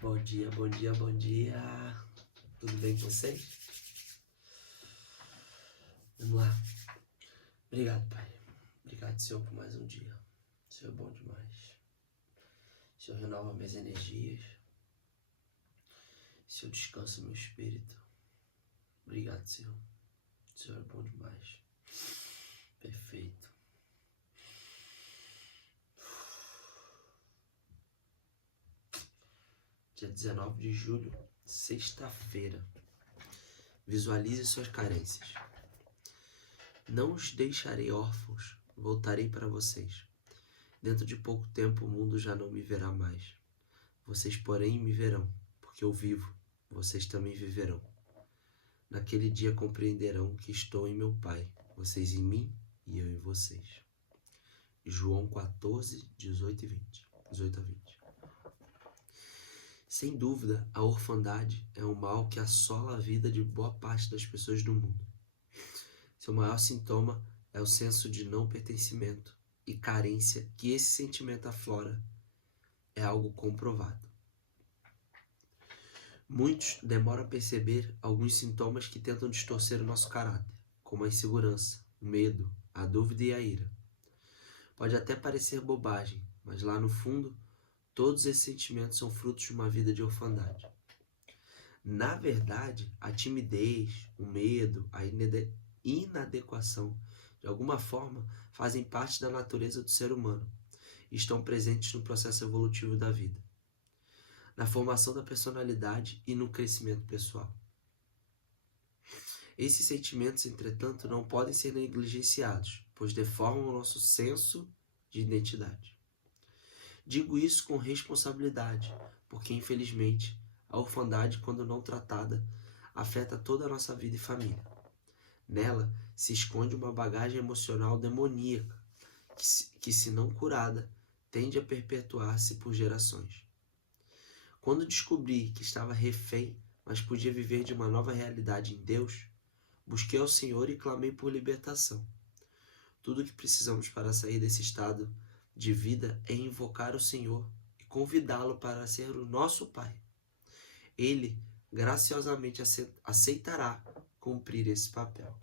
Bom dia, bom dia, bom dia. Tudo bem com vocês? Vamos lá. Obrigado, Pai. Obrigado, Senhor, por mais um dia. O Senhor é bom demais. O Senhor renova minhas energias. O Senhor descansa meu espírito. Obrigado, Senhor. O Senhor é bom demais. Perfeito. Dia 19 de julho, sexta-feira. Visualize suas carências. Não os deixarei órfãos, voltarei para vocês. Dentro de pouco tempo o mundo já não me verá mais. Vocês, porém, me verão, porque eu vivo, vocês também viverão. Naquele dia compreenderão que estou em meu Pai, vocês em mim e eu em vocês. João 14, 18 e 20. 18 a 20. Sem dúvida, a orfandade é um mal que assola a vida de boa parte das pessoas do mundo. Seu maior sintoma é o senso de não pertencimento e carência que esse sentimento aflora. É algo comprovado. Muitos demoram a perceber alguns sintomas que tentam distorcer o nosso caráter, como a insegurança, o medo, a dúvida e a ira. Pode até parecer bobagem, mas lá no fundo, todos esses sentimentos são frutos de uma vida de orfandade. Na verdade, a timidez, o medo, a inadequação, de alguma forma, fazem parte da natureza do ser humano e estão presentes no processo evolutivo da vida, na formação da personalidade e no crescimento pessoal. Esses sentimentos, entretanto, não podem ser negligenciados, pois deformam o nosso senso de identidade. Digo isso com responsabilidade, porque, infelizmente, a orfandade, quando não tratada, afeta toda a nossa vida e família. Nela se esconde uma bagagem emocional demoníaca, que se não curada, tende a perpetuar-se por gerações. Quando descobri que estava refém, mas podia viver de uma nova realidade em Deus, busquei ao Senhor e clamei por libertação. Tudo o que precisamos para sair desse estado de vida é invocar o Senhor e convidá-lo para ser o nosso Pai. Ele graciosamente aceitará cumprir esse papel.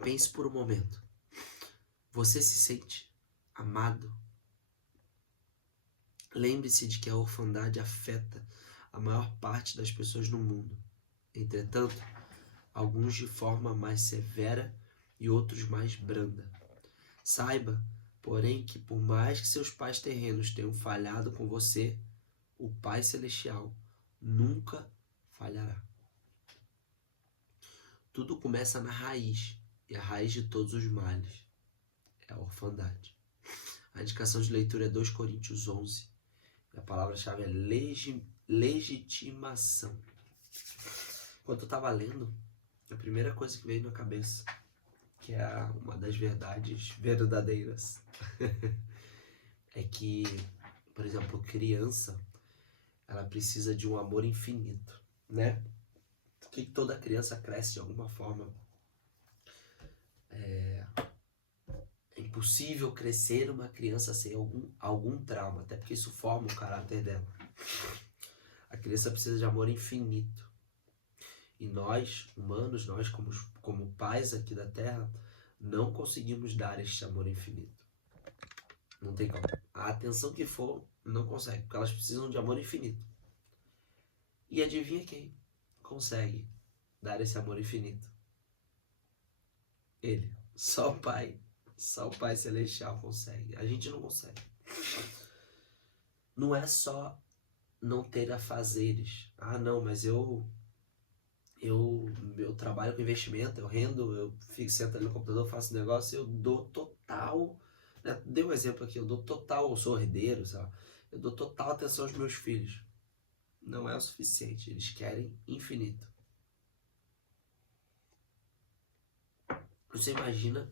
Pense por um momento. Você se sente amado? Lembre-se de que a orfandade afeta a maior parte das pessoas no mundo. Entretanto, alguns de forma mais severa e outros mais branda. Saiba, porém, que por mais que seus pais terrenos tenham falhado com você, o Pai Celestial nunca falhará. Tudo começa na raiz, e a raiz de todos os males é a orfandade. A indicação de leitura é 2 Coríntios 11. E a palavra-chave é legitimação. Quando eu estava lendo, a primeira coisa que veio na cabeça, que é uma das verdades verdadeiras, é que, por exemplo, criança, ela precisa de um amor infinito, né? Que toda criança cresce de alguma forma. É impossível crescer uma criança sem algum trauma, até porque isso forma o caráter dela. A criança precisa de amor infinito. E nós, humanos, nós como pais aqui da Terra, não conseguimos dar este amor infinito. Não tem como. A atenção que for, não consegue, porque elas precisam de amor infinito. E adivinha quem consegue dar esse amor infinito? Ele. Só o Pai Celestial consegue. A gente não consegue. Não é só não ter afazeres. Ah, não, mas eu trabalho com investimento, eu rendo, eu fico sentado ali no computador, faço negócio, eu dou total, né? Dei um exemplo aqui, eu dou total, eu sou herdeiro, sabe? Eu dou total atenção aos meus filhos. Não é o suficiente, eles querem infinito. Você imagina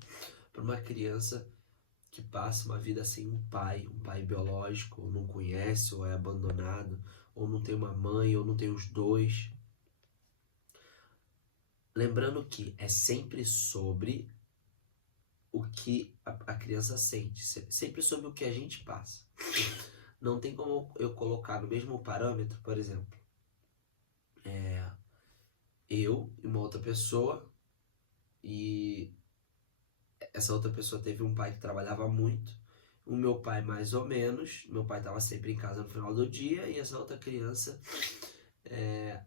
para uma criança que passa uma vida sem um pai biológico, ou não conhece, ou é abandonado, ou não tem uma mãe, ou não tem os dois. Lembrando que é sempre sobre o que a criança sente, sempre sobre o que a gente passa. Não tem como eu colocar no mesmo parâmetro, por exemplo, eu e uma outra pessoa, e essa outra pessoa teve um pai que trabalhava muito, o meu pai mais ou menos, meu pai estava sempre em casa no final do dia, e essa outra criança,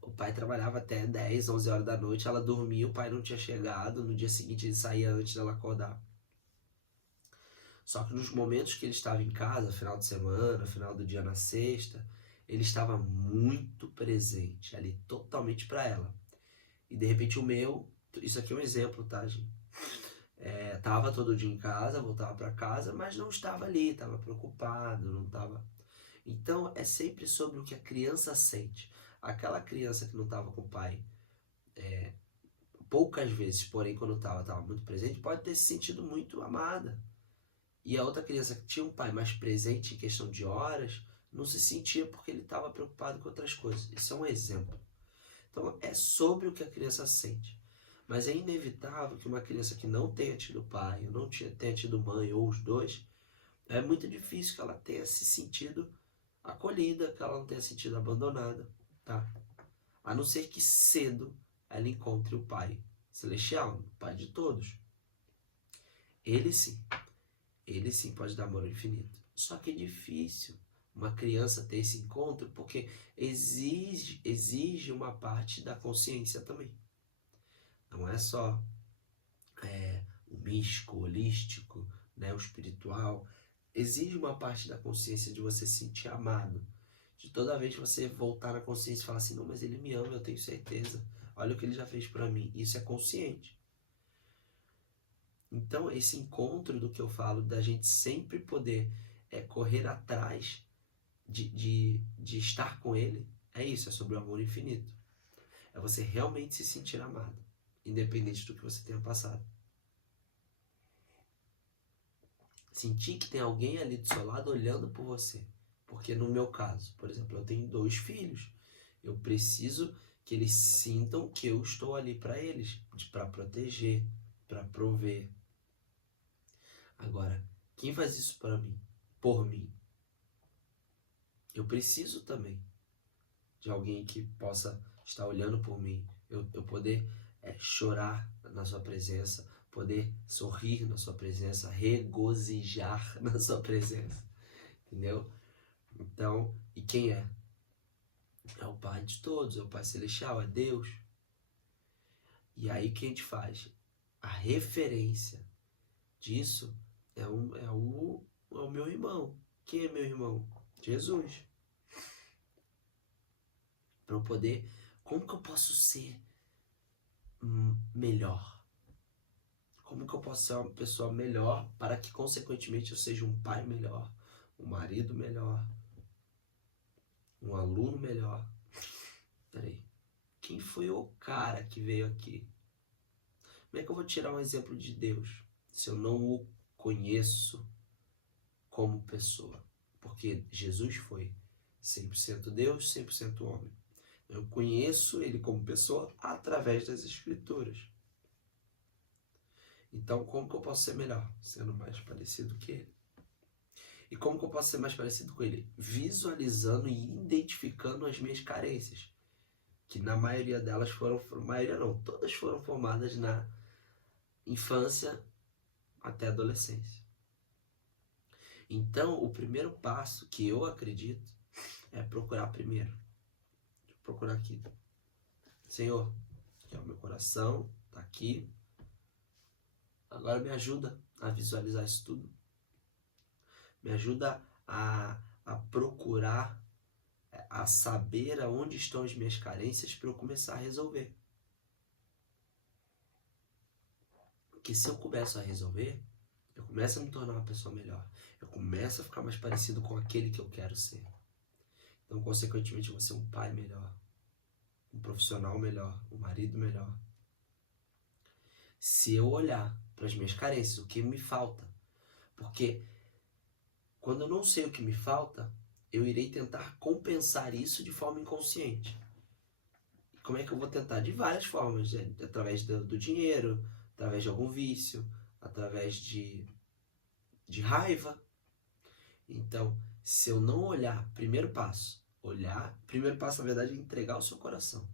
o pai trabalhava até 10, 11 horas da noite, ela dormia, o pai não tinha chegado, no dia seguinte ele saía antes dela acordar. Só que nos momentos que ele estava em casa, final de semana, final do dia na sexta, ele estava muito presente ali, totalmente para ela. E de repente o meu, isso aqui é um exemplo, tá, gente? Tava todo dia em casa, voltava para casa, mas não estava ali, estava preocupado, não estava. Então é sempre sobre o que a criança sente. Aquela criança que não estava com o pai, poucas vezes, porém quando estava muito presente, pode ter se sentido muito amada. E a outra criança que tinha um pai mais presente em questão de horas, não se sentia porque ele estava preocupado com outras coisas. Isso é um exemplo. Então é sobre o que a criança sente. Mas é inevitável que uma criança que não tenha tido pai, ou não tenha tido mãe, ou os dois, é muito difícil que ela tenha se sentido acolhida, que ela não tenha se sentido abandonada, tá? A não ser que cedo ela encontre o Pai Celestial, o Pai de todos. Ele sim, ele sim pode dar amor infinito. Só que é difícil uma criança ter esse encontro porque exige uma parte da consciência também. Não é só o místico, o holístico, né, o espiritual. Exige uma parte da consciência de você se sentir amado. De toda vez que você voltar na consciência e falar assim, não, mas ele me ama, eu tenho certeza. Olha o que ele já fez para mim. Isso é consciente. Então, esse encontro do que eu falo, da gente sempre poder correr atrás de estar com ele, é isso, é sobre o amor infinito. É você realmente se sentir amado, independente do que você tenha passado. Sentir que tem alguém ali do seu lado olhando por você. Porque no meu caso, por exemplo, eu tenho 2 filhos. Eu preciso que eles sintam que eu estou ali para eles, para proteger, para prover. Agora, quem faz isso para mim? Por mim. Eu preciso também de alguém que possa estar olhando por mim. Eu poder chorar na sua presença, poder sorrir na sua presença, regozijar na sua presença. Entendeu? Então, e quem é? É o Pai de todos, é o Pai Celestial, é Deus. E aí o que a gente faz? A referência disso é o meu irmão. Quem é meu irmão? Jesus. Para eu poder, como que eu posso ser melhor? Como que eu posso ser uma pessoa melhor para que, consequentemente, eu seja um pai melhor, um marido melhor, um aluno melhor? Peraí, quem foi o cara que veio aqui? Como é que eu vou tirar um exemplo de Deus se eu não o conheço como pessoa? Porque Jesus foi 100% Deus, 100% homem. Eu conheço ele como pessoa através das Escrituras. Então, como que eu posso ser melhor? Sendo mais parecido que ele. E como que eu posso ser mais parecido com ele? Visualizando e identificando as minhas carências. Que na maioria delas maioria não, todas foram formadas na infância até a adolescência. Então, o primeiro passo que eu acredito é procurar primeiro. Procurar aqui. Senhor, aqui é o meu coração, tá aqui. Agora me ajuda a visualizar isso tudo. Me ajuda a procurar, a saber aonde estão as minhas carências para eu começar a resolver. Porque se eu começo a resolver, eu começo a me tornar uma pessoa melhor. Eu começo a ficar mais parecido com aquele que eu quero ser. Então, consequentemente, eu vou ser um pai melhor, um profissional melhor, um marido melhor. Se eu olhar para as minhas carências, o que me falta. Porque quando eu não sei o que me falta, eu irei tentar compensar isso de forma inconsciente. E como é que eu vou tentar? De várias formas. Através do dinheiro, através de algum vício, através de raiva. Então, Se eu não olhar, primeiro passo, na verdade é entregar o seu coração.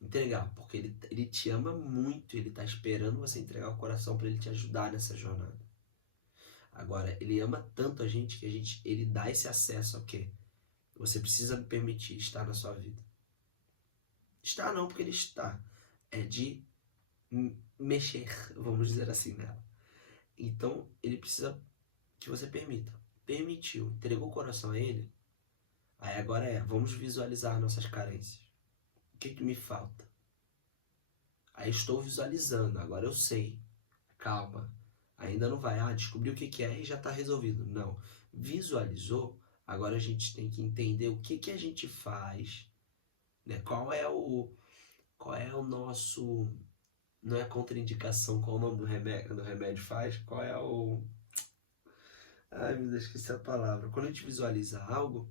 Entregar, porque ele te ama muito, ele está esperando você entregar o coração para ele te ajudar nessa jornada. Agora, ele ama tanto a gente que ele dá esse acesso ao quê? Você precisa me permitir estar na sua vida. Estar não, porque ele está. É de mexer, vamos dizer assim, nela. Então, ele precisa que você permita. Permitiu, entregou o coração a ele. Aí agora vamos visualizar nossas carências. O que me falta? Aí estou visualizando, agora eu sei. Calma. Ainda não vai, descobri o que é e já está resolvido. Não. Visualizou, agora a gente tem que entender o que a gente faz, né? Qual é o nosso... Não é contraindicação, qual o nome do remédio faz? Qual é o... Ai, meu Deus, esqueci a palavra. Quando a gente visualiza algo,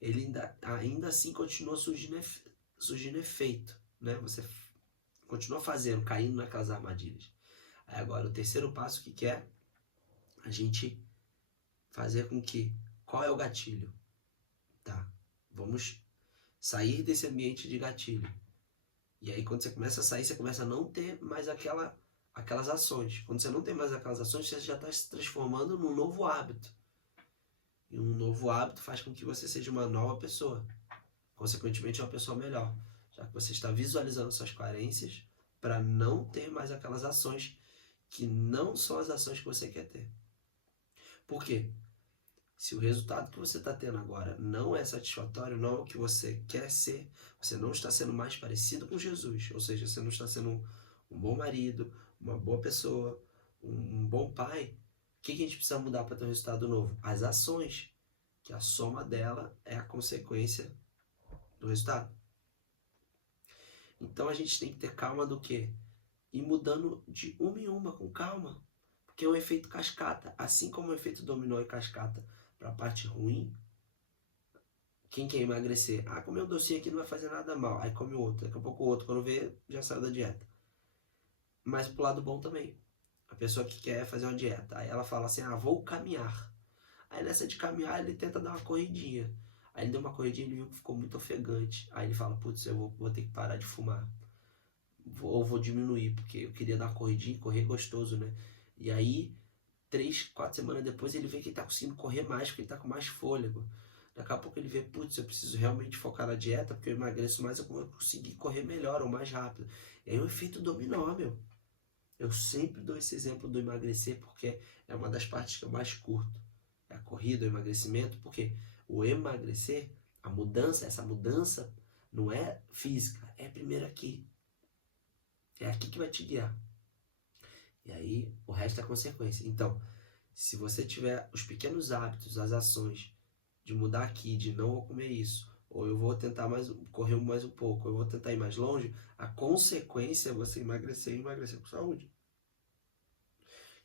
ele ainda assim continua surgindo efeito, né? Você continua fazendo, caindo naquelas armadilhas. Aí agora, o terceiro passo que é a gente fazer com que... Qual é o gatilho? Tá, vamos sair desse ambiente de gatilho. E aí quando você começa a sair, você começa a não ter mais aquelas ações. Quando você não tem mais aquelas ações, você já está se transformando num novo hábito. E um novo hábito faz com que você seja uma nova pessoa. Consequentemente, uma pessoa melhor. Já que você está visualizando suas carências para não ter mais aquelas ações que não são as ações que você quer ter. Por quê? Se o resultado que você está tendo agora não é satisfatório, não é o que você quer ser, você não está sendo mais parecido com Jesus, ou seja, você não está sendo um bom marido, uma boa pessoa, um bom pai, o que a gente precisa mudar para ter um resultado novo? As ações, que a soma dela é a consequência do resultado. Então a gente tem que ter calma do quê? Ir mudando de uma em uma, com calma, porque é um efeito cascata, assim como o efeito dominó e cascata para a parte ruim. Quem quer emagrecer? Comer um docinho aqui não vai fazer nada mal. Aí come o outro. Daqui a pouco o outro, quando vê, já saiu da dieta. Mas pro lado bom também. A pessoa que quer fazer uma dieta. Aí ela fala assim, vou caminhar. Aí nessa de caminhar, ele tenta dar uma corridinha. Aí ele deu uma corridinha e ele viu que ficou muito ofegante. Aí ele fala, putz, eu vou ter que parar de fumar. Ou vou diminuir, porque eu queria dar uma corridinha, correr gostoso, né? E aí, 3, 4 semanas depois, ele vê que ele tá conseguindo correr mais, porque ele tá com mais fôlego. Daqui a pouco ele vê, putz, eu preciso realmente focar na dieta, porque eu emagreço mais, eu vou conseguir correr melhor ou mais rápido. E aí o efeito dominó, meu. Eu sempre dou esse exemplo do emagrecer, porque é uma das partes que eu mais curto. É a corrida, o emagrecimento, porque o emagrecer, essa mudança não é física, é primeiro aqui. É aqui que vai te guiar. E aí o resto é consequência. Então, se você tiver os pequenos hábitos, as ações de mudar aqui, de não vou comer isso, ou eu vou tentar correr mais um pouco, eu vou tentar ir mais longe, a consequência é você emagrecer e emagrecer com saúde.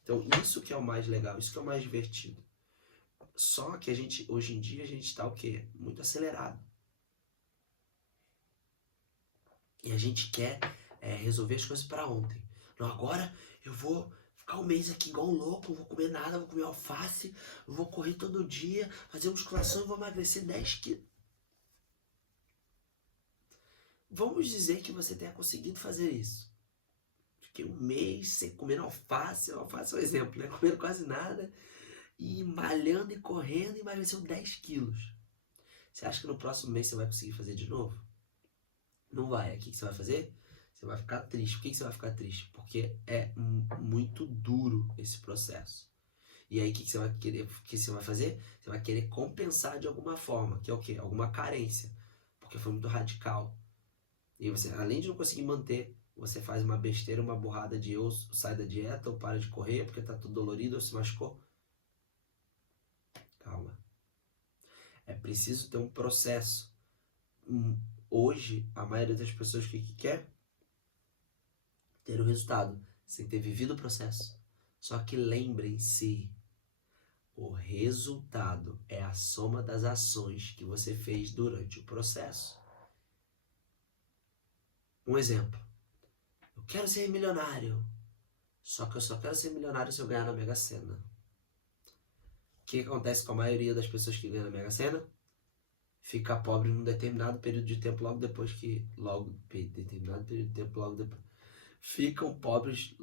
Então, isso que é o mais legal, isso que é o mais divertido. Só que hoje em dia, a gente está o quê? Muito acelerado. E a gente quer resolver as coisas para ontem. Não, agora eu vou ficar um mês aqui igual um louco, não vou comer nada, vou comer alface, vou correr todo dia, fazer musculação e vou emagrecer 10 quilos. Vamos dizer que você tenha conseguido fazer isso. Fiquei um mês sem comer alface é um exemplo, né? Comendo quase nada, e malhando e correndo e emagreceu 10 quilos. Você acha que no próximo mês você vai conseguir fazer de novo? Não vai. O que você vai fazer? Você vai ficar triste. Por que você vai ficar triste? Porque é muito duro esse processo. E aí o que você vai querer? O que você vai fazer? Você vai querer compensar de alguma forma, que é o quê? Alguma carência. Porque foi muito radical. E você, além de não conseguir manter, você faz uma besteira, uma burrada de ou sai da dieta, ou para de correr, porque tá tudo dolorido, ou se machucou. Calma. É preciso ter um processo. Hoje, a maioria das pessoas que quer ter o resultado, sem ter vivido o processo. Só que lembrem-se, o resultado é a soma das ações que você fez durante o processo. Um exemplo. Eu quero ser milionário. Só que eu só quero ser milionário se eu ganhar na Mega Sena. que acontece com a maioria das pessoas que ganham na Mega Sena? Fica pobre num determinado período de tempo logo depois que... determinado período de tempo logo depois. Ficam pobres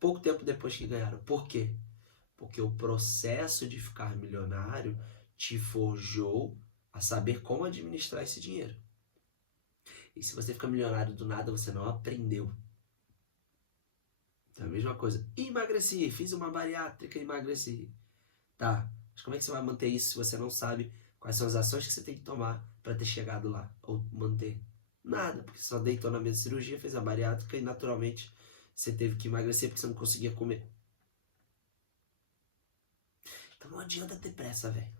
pouco tempo depois que ganharam. Por quê? Porque o processo de ficar milionário te forjou a saber como administrar esse dinheiro. E se você fica milionário do nada, você não aprendeu. É a mesma coisa. Emagreci, fiz uma bariátrica e emagreci. Tá, mas como é que você vai manter isso se você não sabe quais são as ações que você tem que tomar para ter chegado lá? Ou manter? Nada, porque você só deitou na mesa de cirurgia, fez a bariátrica e naturalmente você teve que emagrecer porque você não conseguia comer. Então não adianta ter pressa, velho.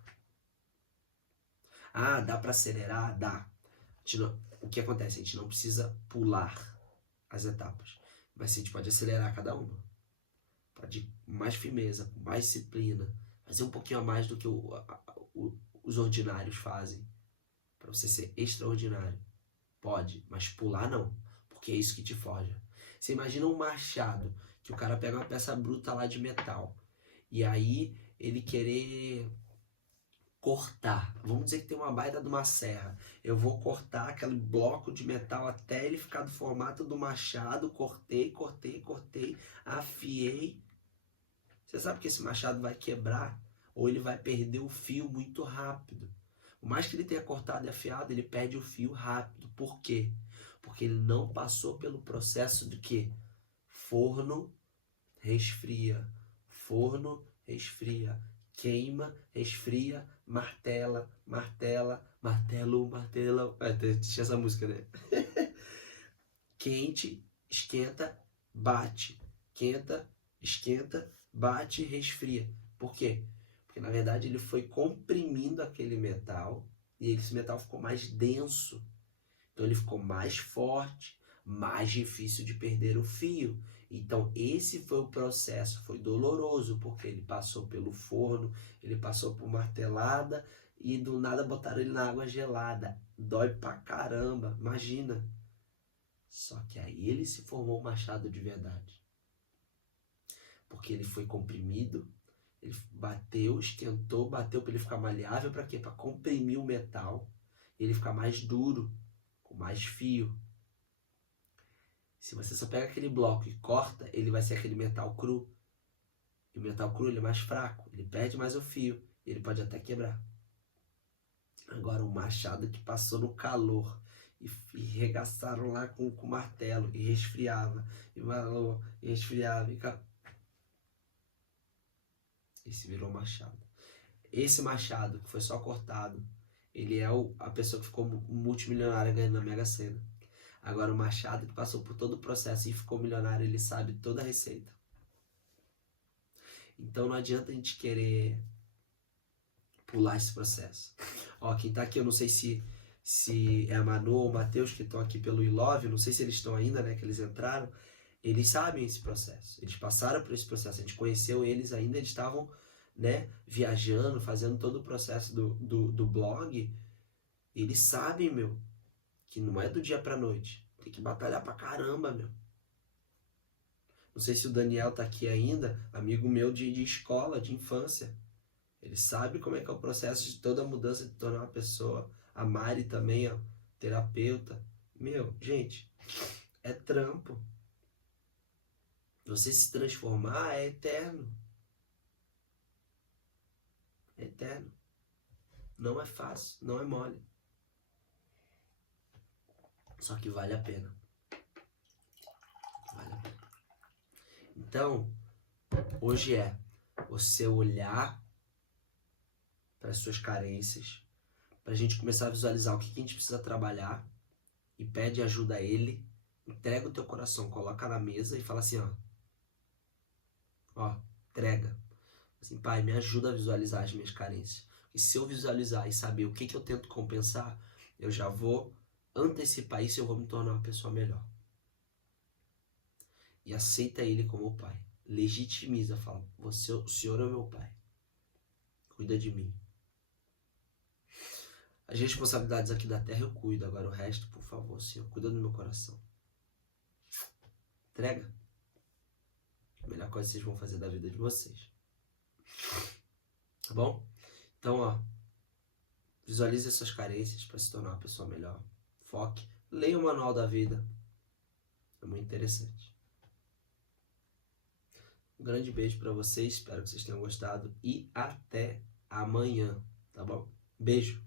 Ah, dá para acelerar? Dá. O que acontece? A gente não precisa pular as etapas, mas a gente pode acelerar cada uma. Pode ir com mais firmeza, com mais disciplina, fazer um pouquinho a mais do que os ordinários fazem, para você ser extraordinário. Pode, mas pular não, porque é isso que te forja. Você imagina um machado, que o cara pega uma peça bruta lá de metal, e aí ele querer cortar. Vamos dizer que tem uma baita de uma serra. Eu vou cortar aquele bloco de metal até ele ficar do formato do machado. Cortei, afiei. Você sabe que esse machado vai quebrar ou ele vai perder o fio muito rápido. Por mais que ele tenha cortado e afiado, ele perde o fio rápido. Por quê? Porque ele não passou pelo processo de que? Forno, resfria. Forno, resfria. Queima, resfria, martela, martelo. Tinha essa música, né? Quente, esquenta, bate. Quenta, esquenta, bate e resfria. Por quê? Porque na verdade ele foi comprimindo aquele metal e esse metal ficou mais denso. Então ele ficou mais forte, mais difícil de perder o fio. Então esse foi o processo, foi doloroso, porque ele passou pelo forno, ele passou por martelada e do nada botaram ele na água gelada. Dói pra caramba, imagina. Só que aí ele se formou um machado de verdade. Porque ele foi comprimido, ele bateu, esquentou, bateu para ele ficar maleável, para quê? Para comprimir o metal, e ele ficar mais duro, com mais fio. Se você só pega aquele bloco e corta, ele vai ser aquele metal cru. E o metal cru ele é mais fraco, ele perde mais o fio, e ele pode até quebrar. Agora o machado que passou no calor e regaçaram lá com o martelo e resfriava, e malou, e resfriava, e esse virou machado. Esse machado que foi só cortado, ele é a pessoa que ficou multimilionária ganhando na Mega Sena. Agora o machado que passou por todo o processo e ficou milionário, ele sabe toda a receita. Então não adianta a gente querer pular esse processo. Ó, quem tá aqui, eu não sei se é a Manu ou o Matheus que estão aqui pelo iLove, não sei se eles estão ainda, né, que eles entraram. Eles sabem esse processo, eles passaram por esse processo, a gente conheceu eles ainda, eles estavam, né, viajando, fazendo todo o processo do blog. Eles sabem, meu, que não é do dia pra noite, tem que batalhar pra caramba, meu. Não sei se o Daniel tá aqui ainda, amigo meu de escola, de infância. Ele sabe como é que é o processo de toda a mudança de tornar uma pessoa. A Mari também, ó, terapeuta. Meu, gente, é trampo. Você se transformar é eterno. É eterno. Não é fácil, não é mole. Só que vale a pena. Vale a pena. Então, hoje é você olhar para as suas carências, para a gente começar a visualizar o que a gente precisa trabalhar e pede ajuda a Ele, entrega o teu coração, coloca na mesa e fala assim, ó, entrega. Assim, Pai, me ajuda a visualizar as minhas carências. E se eu visualizar e saber o que eu tento compensar, eu já vou antecipar isso e eu vou me tornar uma pessoa melhor. E aceita Ele como Pai. Legitimiza, fala, o Senhor é o meu Pai. Cuida de mim. As responsabilidades aqui da terra eu cuido, agora o resto, por favor, Senhor, cuida do meu coração. Entrega. A melhor coisa que vocês vão fazer da vida de vocês. tá bom? Então, ó, visualize essas carências para se tornar uma pessoa melhor. Foque. Leia o Manual da Vida. É muito interessante. Um grande beijo para vocês. Espero que vocês tenham gostado. E até amanhã. Tá bom? Beijo.